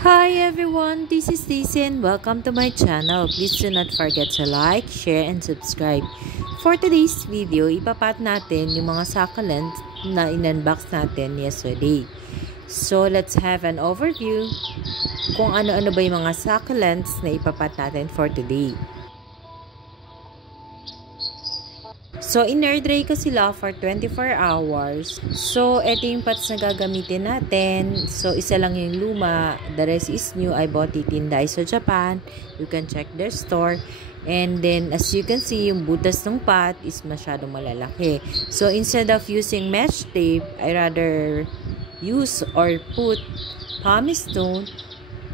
Hi everyone, this is Daisy and welcome to my channel. Please do not forget to like, share, and subscribe. For today's video, ipapat natin yung mga succulent na in-unbox natin yesterday. So, let's have an overview kung ano-ano ba yung mga succulents na ipapat natin for today. So, in-air dry ko sila for 24 hours. So, ito yung pots na gagamitin natin. So, isa lang yung luma. The rest is new. I bought it in Daiso, Japan. You can check their store. And then, as you can see, yung butas ng pot is masyadong malalaki. So, instead of using mesh tape, I rather use or put pumice stone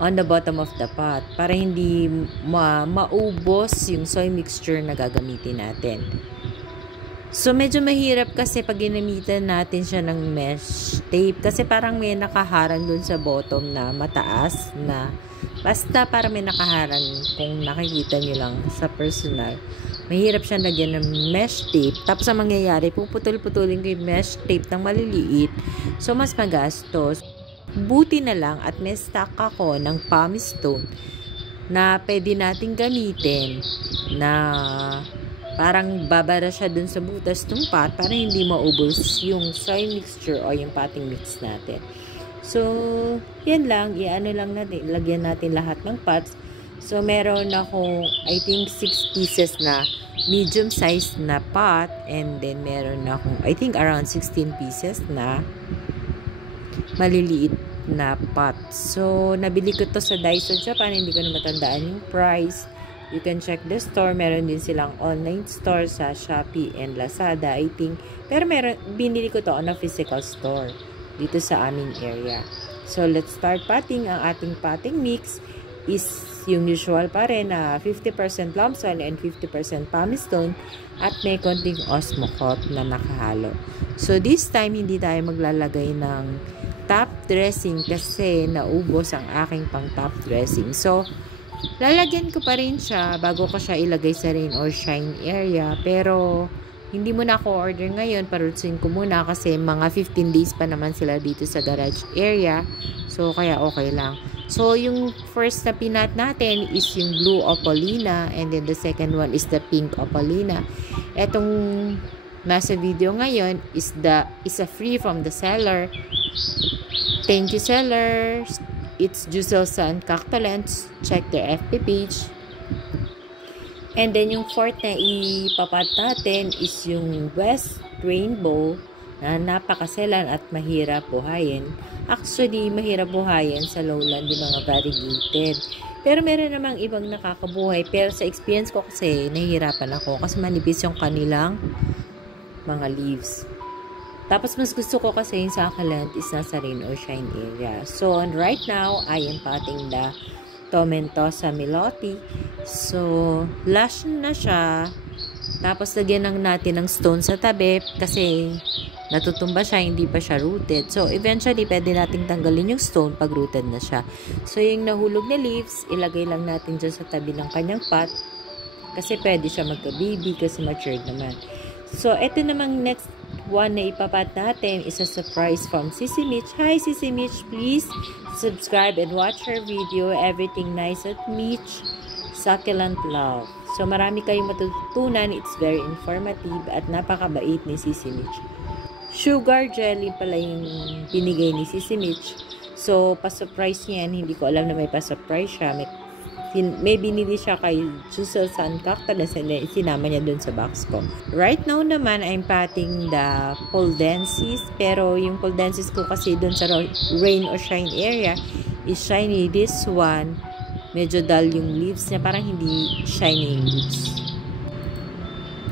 on the bottom of the pot para hindi maubos yung soy mixture na gagamitin natin. So, medyo mahirap kasi pag ginamitan natin siya ng mesh tape. Kasi parang may nakaharang dun sa bottom na mataas na. Basta para may nakaharang kung nakikita nyo lang sa personal. Mahirap siya lagyan ng mesh tape. Tapos ang mangyayari, puputol-putulin ko yung mesh tape ng maliliit. So, mas magastos. Buti na lang at may stock ako ng pumice stone na pwede nating gamitin na parang babara siya dun sa butas ng pot para hindi maubos yung soy mixture o yung potting mix natin. So, yan lang. I-ano lang natin. Lagyan natin lahat ng pots. So, meron akong, I think, 6 pieces na medium size na pot. And then, meron akong, I think, around 16 pieces na maliliit na pot. So, nabili ko to sa Daiso, Japan. Hindi ko na matandaan yung price. You can check the store. Meron din silang online store sa Shopee and Lazada, I think. Pero binili ko to on a physical store dito sa aming area. So, let's start potting. Ang ating potting mix is yung usual pa rin na 50% lump soil and 50% pumice stone at may konting osmocote na nakahalo. So, this time, hindi tayo maglalagay ng top dressing kasi naubos ang aking pang top dressing. So, lalagyan ko pa rin siya bago ko siya ilagay sa rain or shine area. Pero, hindi muna ako order ngayon. Parutsin ko muna kasi mga 15 days pa naman sila dito sa garage area. So, kaya okay lang. So, yung first na pinat natin is yung blue opalina. And then, the second one is the pink opalina. Etong nasa video ngayon is a free from the seller. Thank you, sellers. It's Juzelsa and Cactolents. Check their FB page. And then, yung fourth na ipapat natin is yung West Rainbow na napakaselan at mahirap buhayin. Actually, mahirap buhayin sa lowland yung mga variegated. Pero meron namang ibang nakakabuhay. Pero sa experience ko kasi, nahihirapan ako kasi manipis yung kanilang mga leaves. Tapos, mas gusto ko kasi yung succulent is nasa rain or shine area. So, right now, I am potting the Tomentosa Milotti. So, lush na siya. Tapos, lagyan lang natin ng stone sa tabi kasi natutumba siya, hindi pa siya rooted. So, eventually, pwede nating tanggalin yung stone pag rooted na siya. So, yung nahulog na leaves, ilagay lang natin dyan sa tabi ng kanyang pot kasi pwede siya magka-baby kasi matured naman. So, ito namang next one na ipapat natin is a surprise from Sissy Mitch. Hi, Sissy Mitch. Please subscribe and watch her video. Everything nice at Mitch. Succulent love. So, marami kayong matutunan. It's very informative at napakabait ni Sissy Mitch. Sugar jelly pala yung binigay ni Sissy Mitch. So, pa-surprise niyan. Hindi ko alam na may pa-surprise siya. May binili siya kay Juzelsa and Cactolents and sinama niya dun sa box ko. Right now naman, I'm potting the Poldensis. Pero yung Poldensis ko kasi dun sa rain or shine area is shiny. This one, medyo dull yung leaves niya. Parang hindi shiny yung leaves.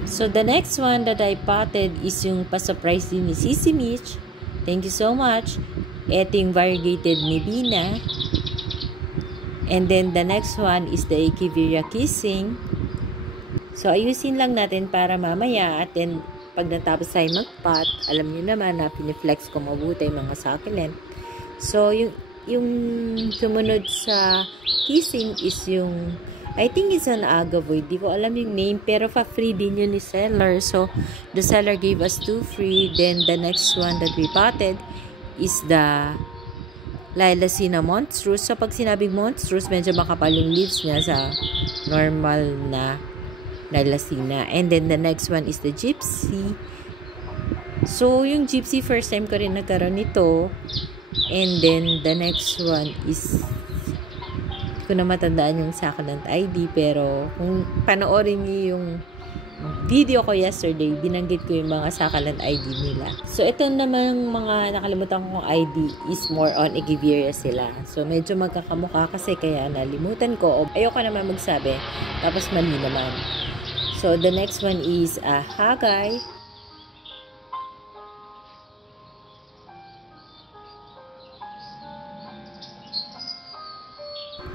So, the next one that I potted is yung pa-surprise din ni Sissy Mitch. Thank you so much. Ito yung variegated Mibina. And then, the next one is the Echeveria Kissing. So, ayusin lang natin para mamaya. At then, pag natapos tayo mag-pot, alam nyo naman na piniflex ko mabuti yung mga succulent. So, yung sumunod sa kissing is yung, I think it's an agavoid. Di ko alam yung name, pero pa-free din yun ni seller. So, the seller gave us 2 free. Then, the next one that we potted is the Lilacina monstrous. So, pag sinabing monstrous, medyo makapal yung leaves niya sa normal na Lilacina. And then, the next one is the Gypsy. So, yung Gypsy, first time ko rin nagkaroon nito. And then, the next one is, hindi ko na matandaan yung succulent ID. Pero, kung panoorin niyo yung video ko yesterday, binanggit ko yung mga succulent ID nila. So, ito naman mga nakalimutan kong ID is more on Echeveria sila. So, medyo magkakamukha kasi kaya nalimutan ko. O, ayoko naman magsabi. Tapos, mali naman. So, the next one is Hagay.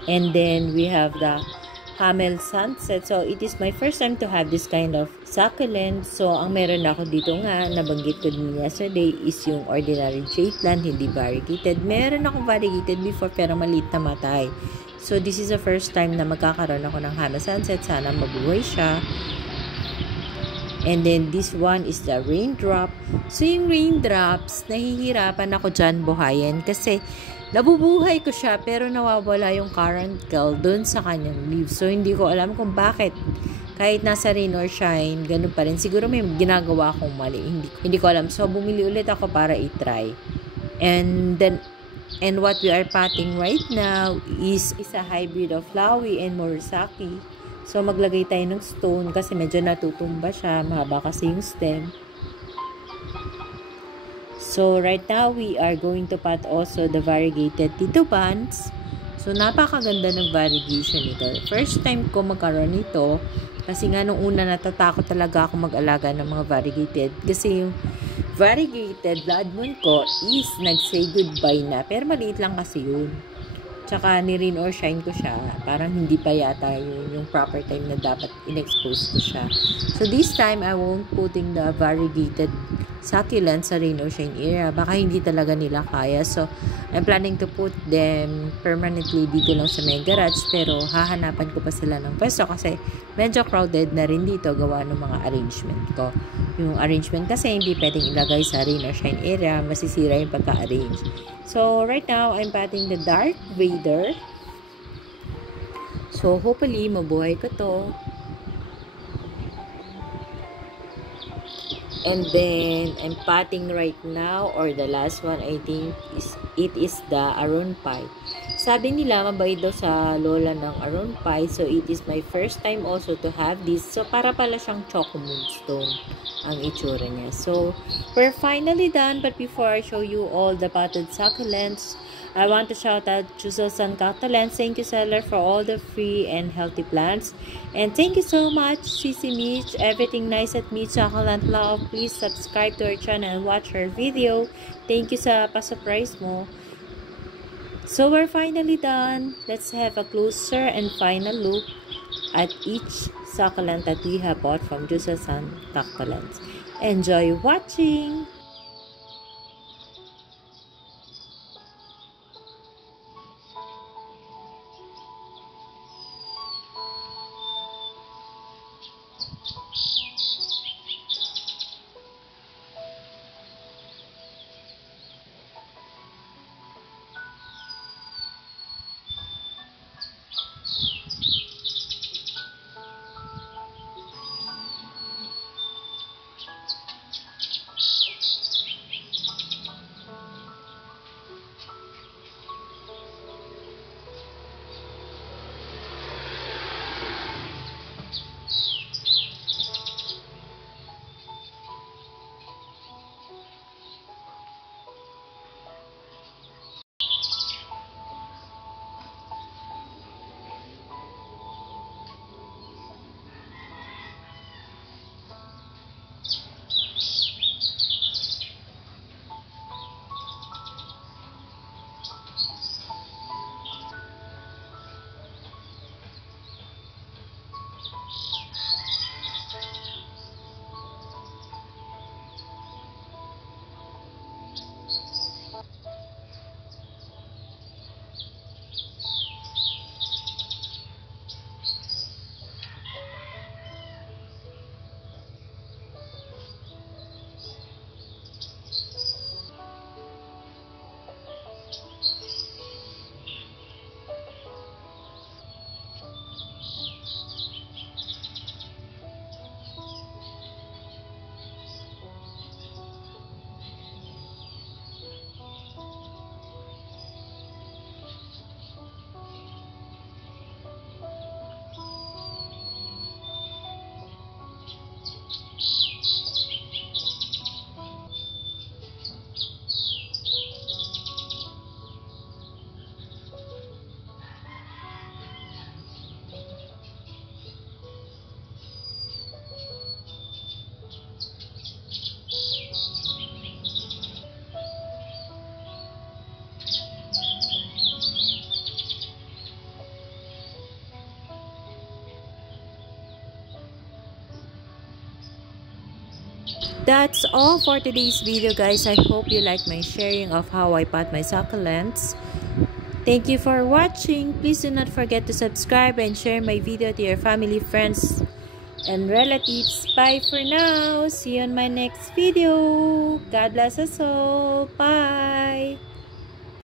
And then, we have the Hamel Sunset. So, it is my first time to have this kind of succulent. So, ang meron ako dito nga, nabanggit ko din yesterday, is yung ordinary jade plant, hindi variegated. Meron akong variegated before, pero maliit na matay. So, this is the first time na magkakaroon ako ng Hamel Sunset. Sana mabuhay siya. And then, this one is the raindrop. So, yung raindrops, nahihirapan ako dyan buhayin kasi nabubuhay ko siya pero nawawala yung caruncle dun sa kanyang leaves. So, hindi ko alam kung bakit. Kahit nasa rain or shine, ganun pa rin. Siguro may ginagawa akong mali. Hindi ko alam. So, bumili ulit ako para i-try. And what we are potting right now is a hybrid of Flowey and Murasaki. So, maglagay tayo ng stone kasi medyo natutumba siya. Mahaba kasi yung stem. So, right now, we are going to pot also the variegated titubans. So, napakaganda ng variegation nito. First time ko magkaroon nito. Kasi nga, nung una, natatakot talaga ako mag-alaga ng mga variegated. Kasi yung variegated blood moon ko is nag-say goodbye na. Pero maliit lang kasi yun. Tsaka, ni-rain or shine ko siya. Parang hindi pa yata yung proper time na dapat in-expose ko siya. So, this time, I won't putting the variegated succulent sa rain or shine area. Baka hindi talaga nila kaya. So, I'm planning to put them permanently dito lang sa may garage. Pero, hahanapan ko pa sila ng pwesto kasi medyo crowded na rin dito gawa ng mga arrangement ko. Yung arrangement kasi hindi pwedeng ilagay sa rain or shine area. Masisira yung pagka-arrange. So, right now, I'm patting the Dark Vader. So, hopefully, mabuhay ko to. And then, I'm potting right now, or the last one, I think, it is the Aron Pie. Sabi nila, mabait daw sa lola ng Aron Pie. So, it is my first time also to have this. So, para pala siyang choco moonstone ang itsura niya. So, we're finally done. But before I show you all the potted succulents, I want to shout out Chuselsan Cactalens. Thank you, seller, for all the free and healthy plants. And thank you so much, Sisi Mitch. Everything nice at Mitch Succulent Love. Please subscribe to our channel and watch her video. Thank you sa pa-surprise mo. So, we're finally done. Let's have a closer and final look at each succulent that we have bought from Chuselsan Cactalens. Enjoy watching! that's all for today's video, guys. I hope you like my sharing of how I pot my succulents. Thank you for watching. Please do not forget to subscribe and share my video to your family, friends, and relatives. Bye for now. See you on my next video. God bless us all. Bye.